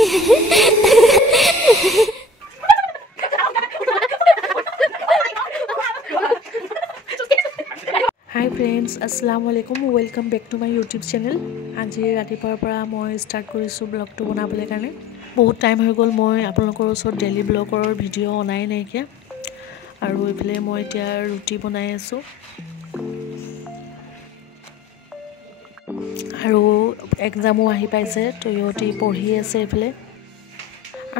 Hi friends, Assalamualaikum. Welcome back to my YouTube channel. আজি ৰাতিপুৱাৰ পৰা মই ষ্টাৰ্ট কৰিছো ব্লগটো বনাবলৈ কাৰণে বহুত টাইম হৈ গ'ল মই আপোনালোকৰ ওচৰত ডেইলি ব্লগৰ ভিডিঅ' অনাই নাইকিয়া আৰু এইফালে মই এতিয়া ৰুটি বনাই আছো আৰু এক্সামো আহি পাইছে তো ইহঁতি পঢ়ি আছে এইফালে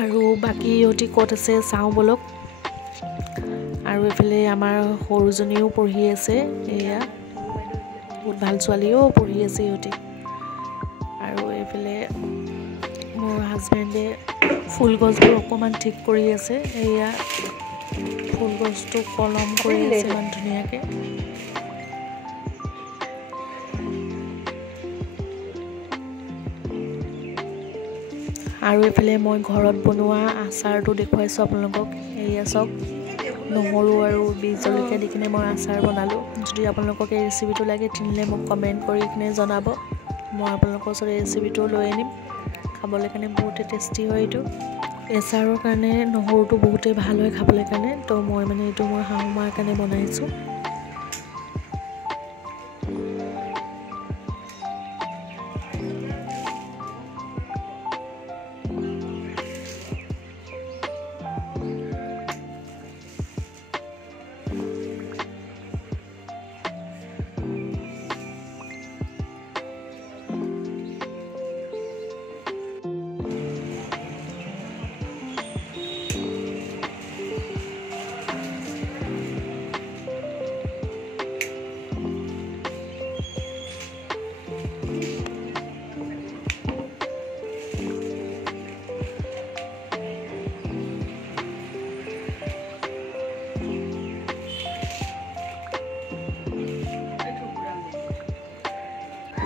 আৰু বাকি ইহঁতি ক'ত আছে চাওঁ বলক আৰু এইফালে আমাৰ সৰুজনীও পঢ়ি আছে এয়া বহুত ভাল ছোৱালীও পঢ়ি আছে ইহঁতি আৰু এইফালে মোৰ হাজবেণ্ডে ফুল গছবোৰ অকমান ঠিক কৰি আছে এয়া ফুল গছটো কলম কৰি আছে মান ধুনীয়াকে আৰু এইফালে মই ঘৰত বনোৱা আচাৰটো দেখুৱাইছো আপোনালোকক এয়া সব নহৰু আৰু বীজ জলকীয়া দি কিনে মই আচাৰ বনালো যদি আপোনালোকক এই ৰেচিপিটো লাগে তিনিলে মোক কমেন্ট কৰি কিনে জনাব মই আপোনালোকৰ ওচৰত এই ৰেচিপিটো লৈ আনিম খাবলৈ কাৰণে বহুত টেষ্টি হয় এইটো এচাৰৰ কাৰণে নহৰুটো বহুতে ভাল হয় খাবলৈ কাৰণে তো মই মানে এইটো মই হাউমাৰ কাৰণে বনাইছো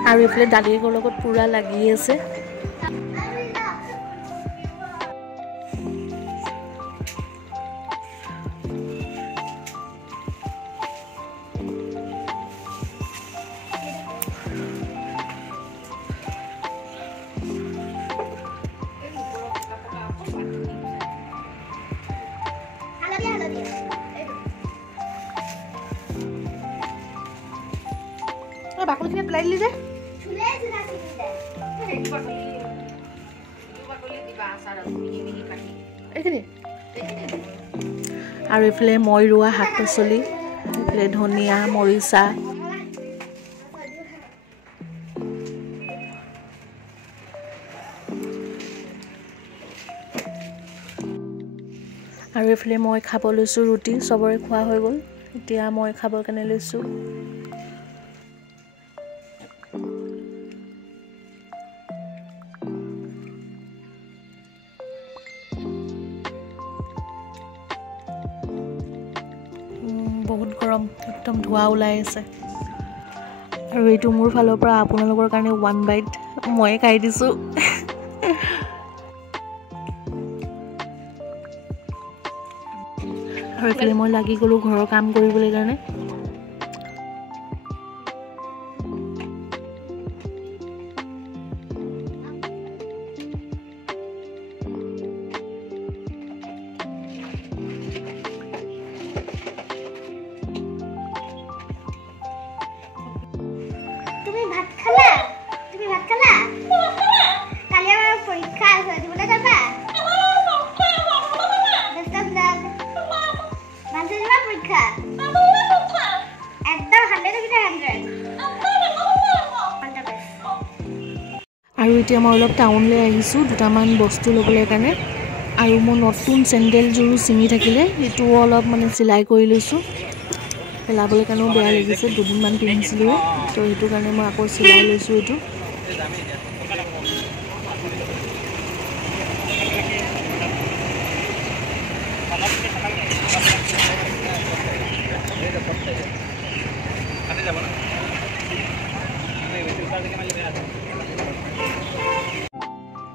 আৰু এইফালে দালিৰ লগত পুৰা লাগি আছে বাকলিখিনি পেলাই দিলি যে আৰু এইফালে মই ৰোৱা শাক পাচলি এইফালে ধনিয়া মৰিচা আৰু এইফালে মই খাব লৈছো ৰুটি সবৰে খোৱা হৈ গ'ল এতিয়া মই খাবৰ কাৰণে লৈছো বহুত গৰম একদম ধোৱা ওলাই আছে আৰু এইটো মোৰ ফালৰ পৰা আপোনালোকৰ কাৰণে ওৱান বাইট মই খাই দিছো আৰু এইফালে মই লাগি গলো ঘৰৰ কাম কৰিবলৈ কাৰণে আৰু এতিয়া মই অলপ টাউনলৈ আহিছো দুটামান বস্তু ল'বলৈ কাৰণে আৰু মই নতুন চেন্ডেল জোৰো চিঙি থাকিলে এটো অলপ মানে সিলাই কৰি লৈছো পেলাবলৈ কাৰণেও বেয়া লাগিছে দুদিনমান পিন্ধিছিলো তো এটো কাৰণে মই আকৌ সিলাই লৈছো এটো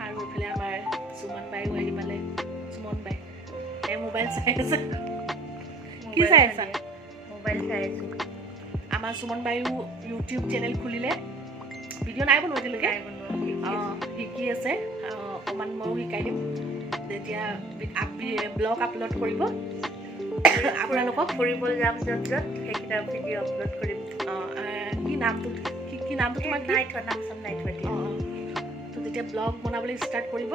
আৰু এফালে আমাৰ সুমন বাইও আহি পালে সুমন বাই এই মোবাইল চাই আছে কি চাই আছে মোবাইল চাই আছে আমাৰ সুমন বাইও ইউটিউব চেনেল খুলিলে ভিডিঅ' নাই বনোৱা এতিয়ালৈকে শিকি আছে অকণমান ময়ো শিকাই দিম যেতিয়া ব্লগ আপলোড কৰিব আপোনালোকক ফুৰিবলৈ যাম য'ত য'ত সেইকেইটা ভিডিঅ' আপলোড কৰিম কি নামটো তোমাক নাই থোৱা নাম চাম নাই থোৱা দিয়া তো যেতিয়া ব্লগ বনাবলৈ ষ্টাৰ্ট কৰিব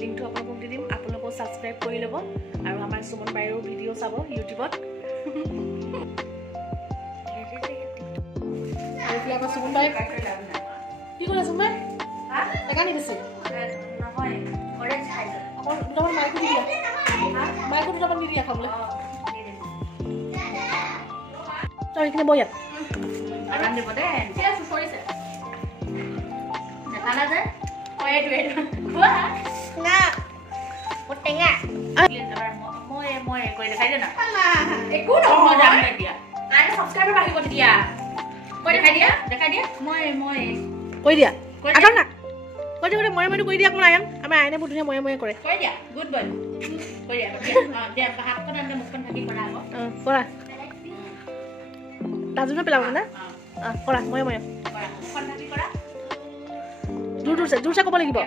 লিংকটো আপোনালোকক দি দিম আপোনালোকেও ছাবস্ক্ৰাইব কৰি ল'ব আৰু আমাৰ সুমন বাইৰো ভিডিঅ' চাব ইউটিউবত সুমন বাই কি কৰি আছো মই টেকা নি বেছি নহয় অৰেঞ্জ খাইছোঁ অকণ দুটামান মাইকো দি দিয়া মাইকো দুটামান দি দিয়া খাবলৈ তই এইখিনি বৈ ইয়াত আৰাম দিব দে কৰিছে দেখা না যে খোৱা না মোৰ টেঙা মই কৈ দেখাই দে না একো নহয় যাম এতিয়া আৰে ছাবস্ক্ৰাইবাৰ বাঢ়িব তেতিয়া কৈ দেখাই দিয়া মই কৈ দিয়া আগাম না কৈ দিয়া ময়ে ময়ে কৈ দিয়া কোন আয়ান আমাৰ আইনে বহুত ধুনীয়া ময়ে ময়ে কৰে কৈ দিয়া গুড বয় কৈ দিয়া হাতখন আনে মুখখন ঢাকি কৰা আকৌ কৰা তাজুনে পেলাব না কৰা ময়ে ময়ে মুখখন ঢাকি কৰা দূৰছে ক'ব লাগিব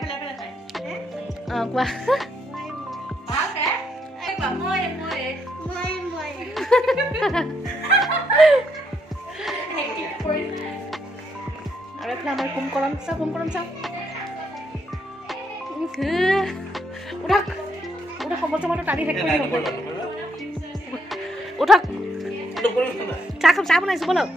কোৱা ভালকে একবা মই আৰু এইফালে আমাৰ কুমকৰণ চাওঁ উঠক সমস্যা মানুহ টানি শেষ কৰি দিব উঠক চাহ বনাইছোঁ বলক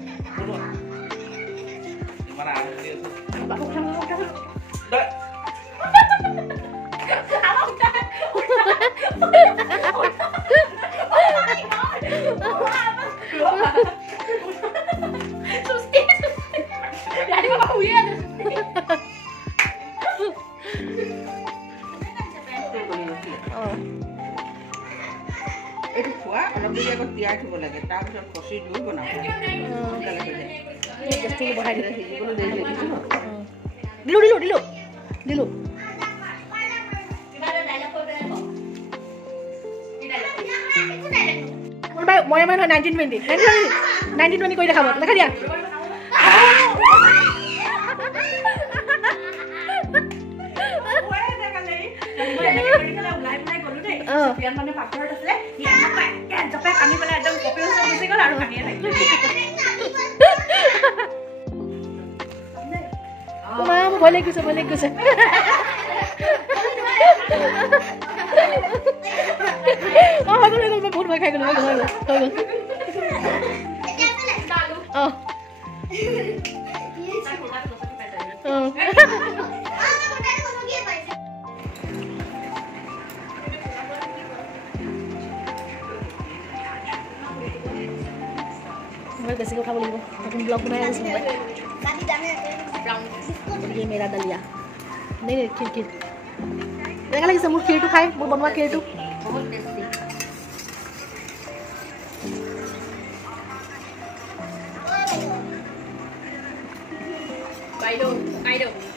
এইটো খোৱা অলপ দেৰি আগত তিয়াই থ'ব লাগে তাৰপিছত কচি লৈ বনাব বহাই সিজিবলৈ দেৰি লাগিছে ন দিলোঁ ময়ে নহয় 1920 কৰি দেখাব দেখা দিয়া ভয় লাগিছে বহুত ভয় খাই গ'লো হৈ গ'ল मैं बेसिक उठा बोलिए नतुन ब्लॉग बनाया उसमें ये मेरा दलिया नहीं खीर देखा लगे मोर खीर तो खाए मोर बनवा खीर तो बहुत टेस्टी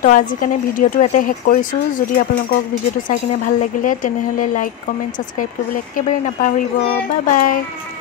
तो आज कारण भिडिओ एटे शेष करिছোঁ যদি আপোনালোকক ভিডিওটো চাই কিনে ভাল লাগিলে তেনেহলে লাইক কমেন্ট সাবস্ক্ৰাইব কৰিবলৈ একেবাৰে নাপাহৰিব বাই বাই